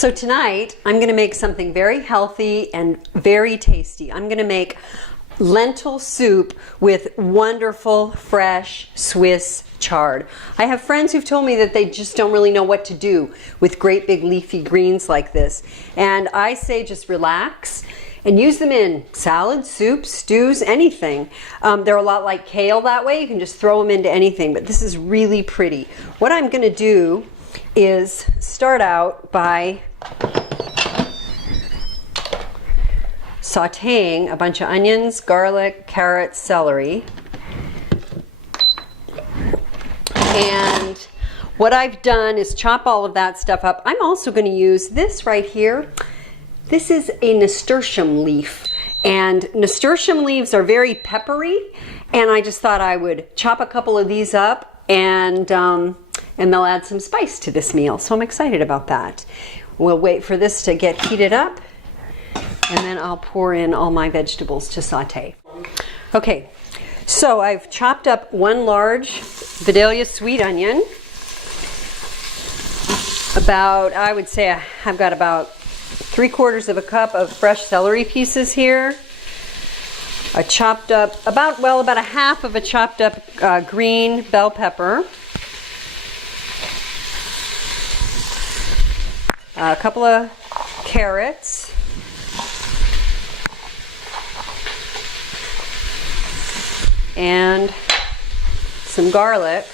So tonight I'm going to make something very healthy and very tasty. I'm going to make lentil soup with wonderful fresh Swiss chard. I have friends who've told me that they just don't really know what to do with great big leafy greens like this. And I say just relax and use them in salads, soups, stews, anything. They're a lot like kale that way. You can just throw them into anything, but this is really pretty. What I'm going to do is start out by sautéing a bunch of onions, garlic, carrots, celery. And what I've done is chop all of that stuff up. I'm also going to use this right here. This is a nasturtium leaf, and nasturtium leaves are very peppery, and I just thought I would chop a couple of these up, and they'll add some spice to this meal, so I'm excited about that. We'll wait for this to get heated up, and then I'll pour in all my vegetables to saute. Okay, so I've chopped up one large Vidalia sweet onion. I would say I've got about 3/4 of a cup of fresh celery pieces here. I chopped up about a half of a chopped up green bell pepper. A couple of carrots. And some garlic.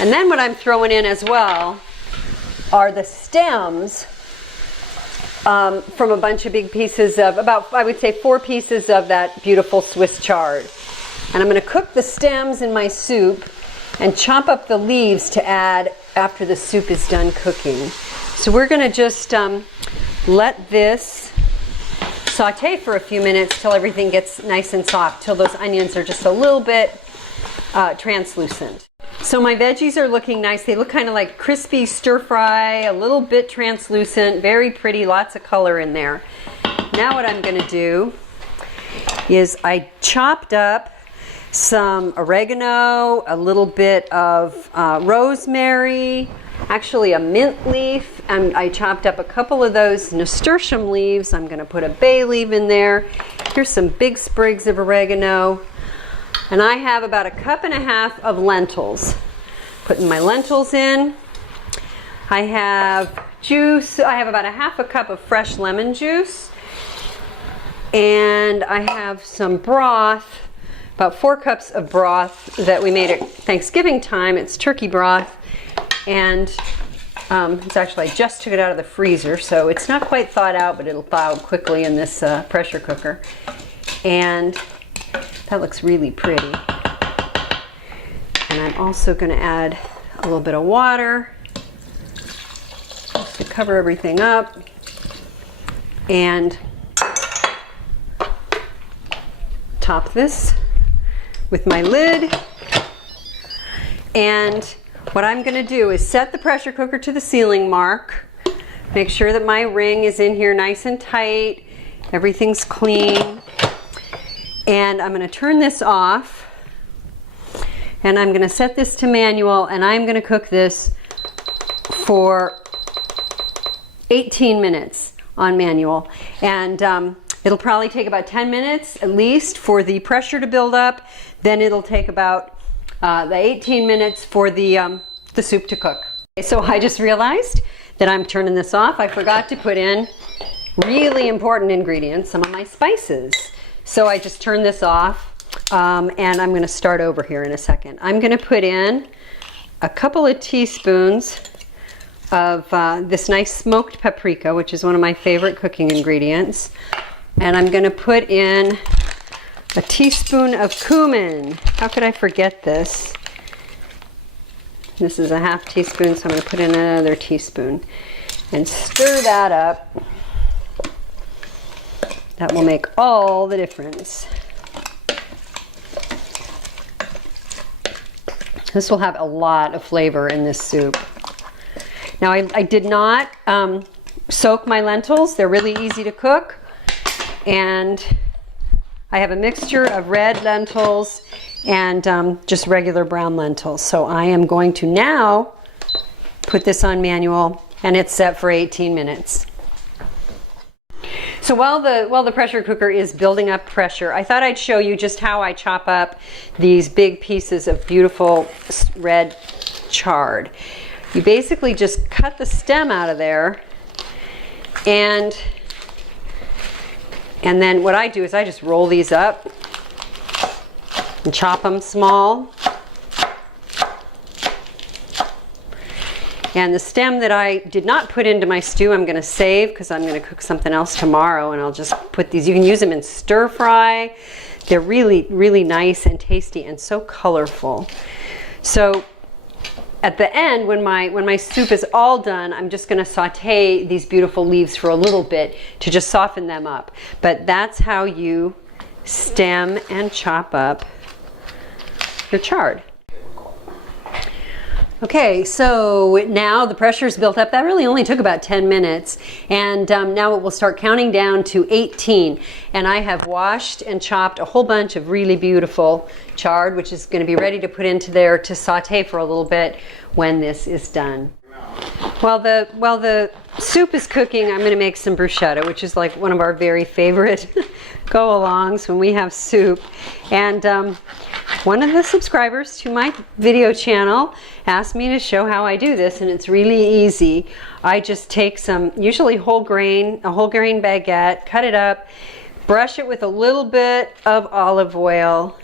And then what I'm throwing in as well are the stems from a bunch of big pieces of, I would say 4 pieces of that beautiful Swiss chard. And I'm going to cook the stems in my soup and chop up the leaves to add after the soup is done cooking. So we're going to just let this saute for a few minutes till everything gets nice and soft, till those onions are just a little bit translucent. So my veggies are looking nice. They look kind of like crispy stir fry, a little bit translucent, very pretty, lots of color in there. Now what I'm going to do is I chopped up some oregano, a little bit of rosemary, actually a mint leaf, and I chopped up a couple of those nasturtium leaves. I'm going to put a bay leaf in there. Here's some big sprigs of oregano. And I have about 1.5 cups of lentils. Putting my lentils in. I have juice. I have about 1/2 cup of fresh lemon juice. And I have some broth, about 4 cups of broth that we made at Thanksgiving time. It's turkey broth. And it's actually, I just took it out of the freezer, so it's not quite thawed out, but it'll thaw out quickly in this pressure cooker. And that looks really pretty. And I'm also going to add a little bit of water just to cover everything up. And top this with my lid. And what I'm going to do is set the pressure cooker to the ceiling mark. Make sure that my ring is in here nice and tight. Everything's clean. And I'm going to turn this off. And I'm going to set this to manual, and I'm going to cook this for 18 minutes on manual. And it'll probably take about 10 minutes at least for the pressure to build up. Then it'll take about the 18 minutes for the soup to cook. Okay, so I just realized that I'm turning this off. I forgot to put in really important ingredients, some of my spices. So I just turned this off, and I'm going to start over here in a second. I'm going to put in a couple of teaspoons of this nice smoked paprika, which is one of my favorite cooking ingredients. And I'm going to put in a teaspoon of cumin. How could I forget this? This is a 1/2 teaspoon, so I'm going to put in another teaspoon and stir that up. That will make all the difference. This will have a lot of flavor in this soup. Now I did not soak my lentils. They're really easy to cook. And I have a mixture of red lentils and just regular brown lentils. So I am going to now put this on manual and it's set for 18 minutes. So while the pressure cooker is building up pressure, I thought I'd show you just how I chop up these big pieces of beautiful red chard. You basically just cut the stem out of there, and then what I do is I just roll these up and chop them small. And the stem that I did not put into my stew, I'm going to save because I'm going to cook something else tomorrow, and I'll just put these. You can use them in stir fry. They're really, really nice and tasty and so colorful. So at the end, when my soup is all done, I'm just going to saute these beautiful leaves for a little bit to just soften them up. But that's how you stem and chop up your chard. Okay, so now the pressure's built up. That really only took about 10 minutes. And now it will start counting down to 18. And I have washed and chopped a whole bunch of really beautiful chard, which is going to be ready to put into there to saute for a little bit when this is done. While the soup is cooking, I'm going to make some bruschetta, which is like one of our very favorite go-alongs when we have soup. And one of the subscribers to my video channel asked me to show how I do this, and it's really easy. I just take some, usually a whole grain baguette, cut it up, brush it with a little bit of olive oil,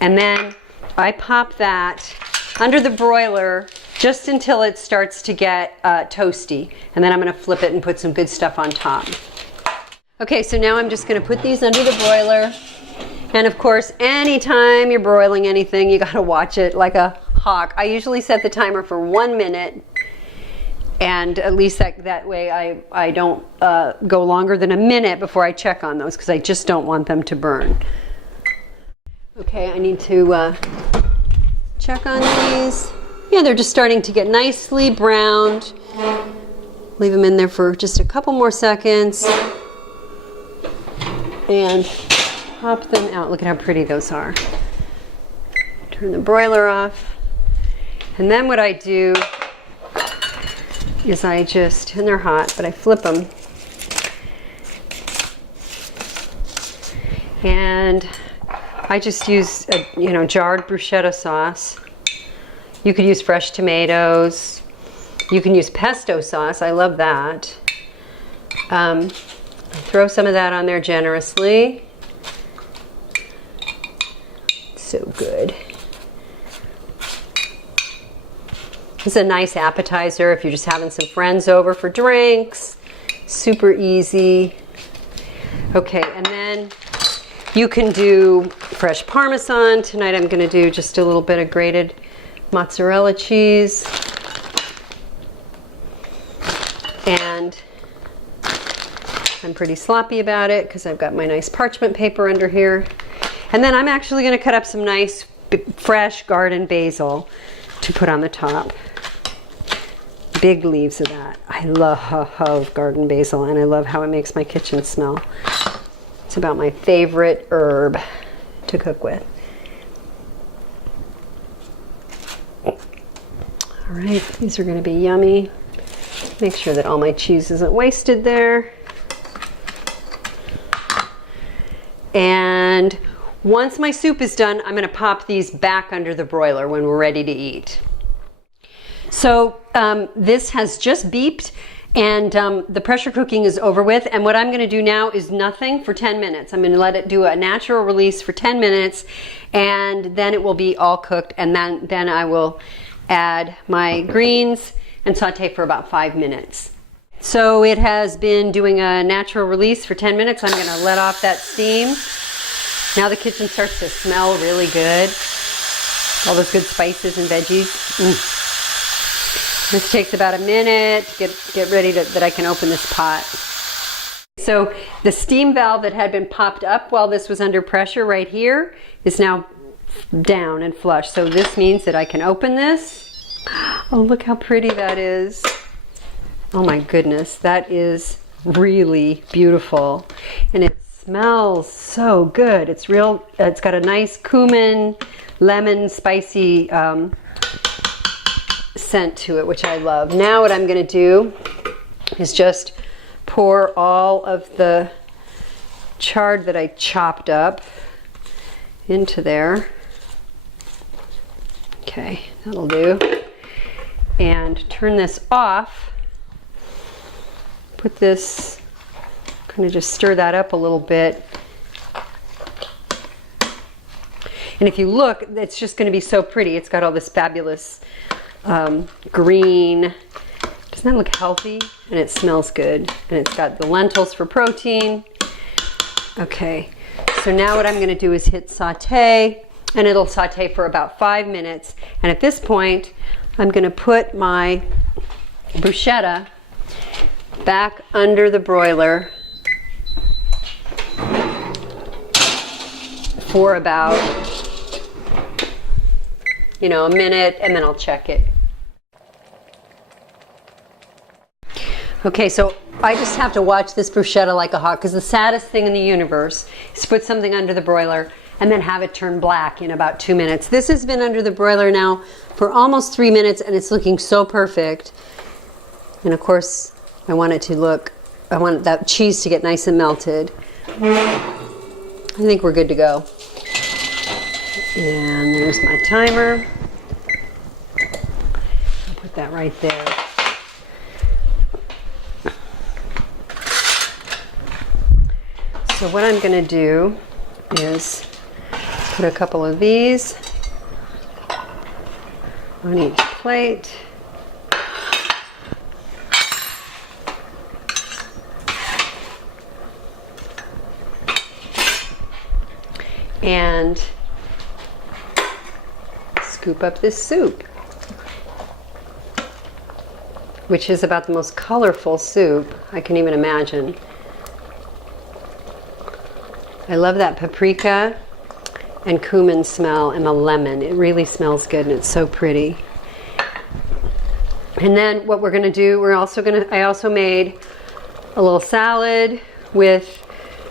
and then I pop that under the broiler just until it starts to get toasty, and then I'm going to flip it and put some good stuff on top. Okay, so now I'm just going to put these under the broiler. And of course, anytime you're broiling anything, you got to watch it like a hawk. I usually set the timer for 1 minute, and at least that way I don't go longer than a minute before I check on those, because I just don't want them to burn. Okay, I need to check on these. Yeah, they're just starting to get nicely browned. Leave them in there for just a couple more seconds. And pop them out. Look at how pretty those are. Turn the broiler off. And then what I do is I just, and they're hot, but I flip them. And I just use a jarred bruschetta sauce. You could use fresh tomatoes. You can use pesto sauce. I love that. Throw some of that on there generously. So good. This is a nice appetizer if you're just having some friends over for drinks. Super easy. Okay, and then you can do fresh Parmesan. Tonight I'm going to do just a little bit of grated mozzarella cheese. And I'm pretty sloppy about it because I've got my nice parchment paper under here. And then I'm actually going to cut up some nice fresh garden basil to put on the top. Big leaves of that. I love garden basil, and I love how it makes my kitchen smell. It's about my favorite herb to cook with. All right, these are going to be yummy. Make sure that all my cheese isn't wasted there. And once my soup is done, I'm going to pop these back under the broiler when we're ready to eat. So this has just beeped, and the pressure cooking is over with. And what I'm going to do now is nothing for 10 minutes. I'm going to let it do a natural release for 10 minutes, and then it will be all cooked. And then I will add my greens and saute for about 5 minutes. So it has been doing a natural release for 10 minutes. I'm going to let off that steam. Now the kitchen starts to smell really good. All those good spices and veggies. This takes about a minute to get ready that I can open this pot. So the steam valve that had been popped up while this was under pressure right here is now down and flush. So this means that I can open this. Oh, look how pretty that is. Oh my goodness, that is really beautiful. And it's smells so good. It's real, it's got a nice cumin, lemon, spicy scent to it, which I love. Now what I'm going to do is just pour all of the chard that I chopped up into there. Okay, that'll do. And turn this off. Put this, kind of just stir that up a little bit. And if you look, it's just going to be so pretty. It's got all this fabulous green. Doesn't that look healthy? And it smells good. And it's got the lentils for protein. Okay, so now what I'm going to do is hit saute, and it'll saute for about 5 minutes. And at this point, I'm going to put my bruschetta back under the broiler for about, you know, a minute, and then I'll check it. Okay, so I just have to watch this bruschetta like a hawk, because the saddest thing in the universe is to put something under the broiler and then have it turn black in about 2 minutes. This has been under the broiler now for almost 3 minutes, and it's looking so perfect. And of course, I want it to look, I want that cheese to get nice and melted. I think we're good to go. And there's my timer. I'll put that right there. So what I'm going to do is put a couple of these on each plate. And scoop up this soup, which is about the most colorful soup I can even imagine. I love that paprika and cumin smell and the lemon. It really smells good, and it's so pretty. And then what we're going to do, I also made a little salad with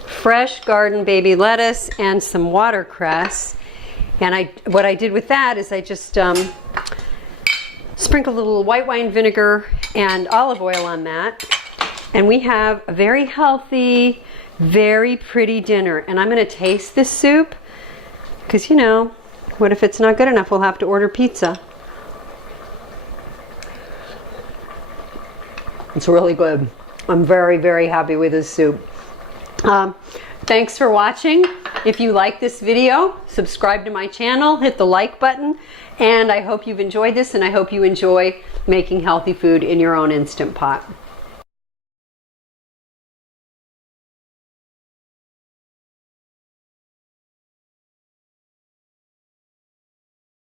fresh garden baby lettuce and some watercress. And what I did with that is I just sprinkled a little white wine vinegar and olive oil on that. And we have a very healthy, very pretty dinner. And I'm going to taste this soup, because, you know, what if it's not good enough? We'll have to order pizza. It's really good. I'm very, very happy with this soup. Thanks for watching. If you like this video, subscribe to my channel, hit the like button, and I hope you've enjoyed this, and I hope you enjoy making healthy food in your own Instant Pot.